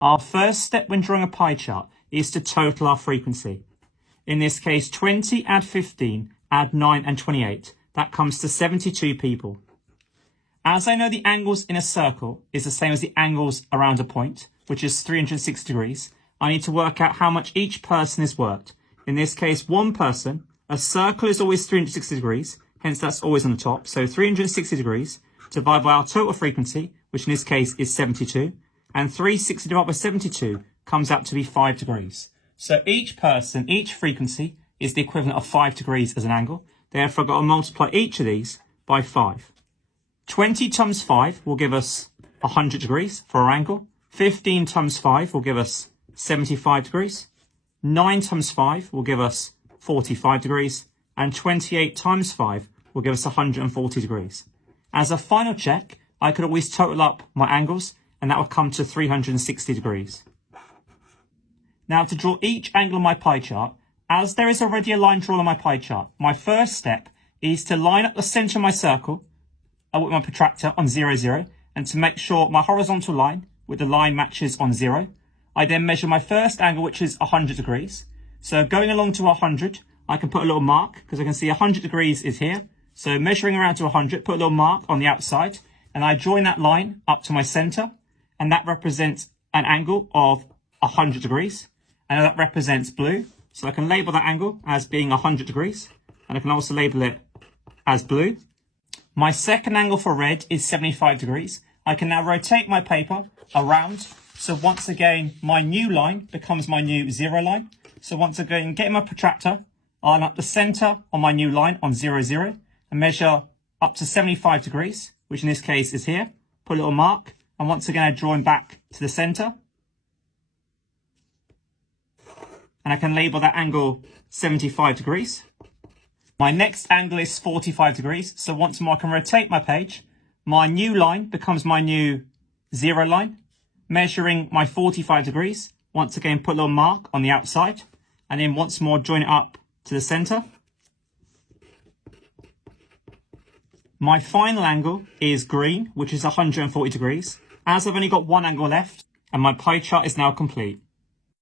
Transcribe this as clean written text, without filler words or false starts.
Our first step when drawing a pie chart is to total our frequency. In this case, 20 add 15, add 9 and 28. That comes to 72 people. As I know the angles in a circle is the same as the angles around a point, which is 360 degrees, I need to work out how much each person is worked. In this case, one person, a circle is always 360 degrees, hence that's always on the top. So 360 degrees divided by our total frequency, which in this case is 72, and 360 divided by 72 comes out to be 5 degrees. So each person, each frequency is the equivalent of 5 degrees as an angle. Therefore, I've got to multiply each of these by 5. 20 times 5 will give us 100 degrees for our angle. 15 times 5 will give us 75 degrees. 9 times 5 will give us 45 degrees. And 28 times 5 will give us 140 degrees. As a final check, I could always total up my angles, and that would come to 360 degrees. Now, to draw each angle on my pie chart, as there is already a line drawn on my pie chart, my first step is to line up the center of my circle with my protractor on 0, 0, and to make sure my horizontal line with the line matches on 0. I then measure my first angle, which is 100 degrees. So going along to 100, I can put a little mark because I can see 100 degrees is here. So measuring around to 100, put a little mark on the outside, and I join that line up to my center, and that represents an angle of 100 degrees, and that represents blue. So I can label that angle as being 100 degrees, and I can also label it as blue. My second angle for red is 75 degrees. I can now rotate my paper around. So once again, my new line becomes my new 0 line. So once again, getting my protractor, I'll line up the center on my new line on 0, 0, and measure up to 75 degrees, which in this case is here. Put a little mark, and once again, I draw him back to the center. And I can label that angle 75 degrees. My next angle is 45 degrees. So once more, I can rotate my page. My new line becomes my new 0 line, measuring my 45 degrees. Once again, put a little mark on the outside, and then once more, join it up to the center. My final angle is green, which is 140 degrees. As I've only got one angle left, and my pie chart is now complete.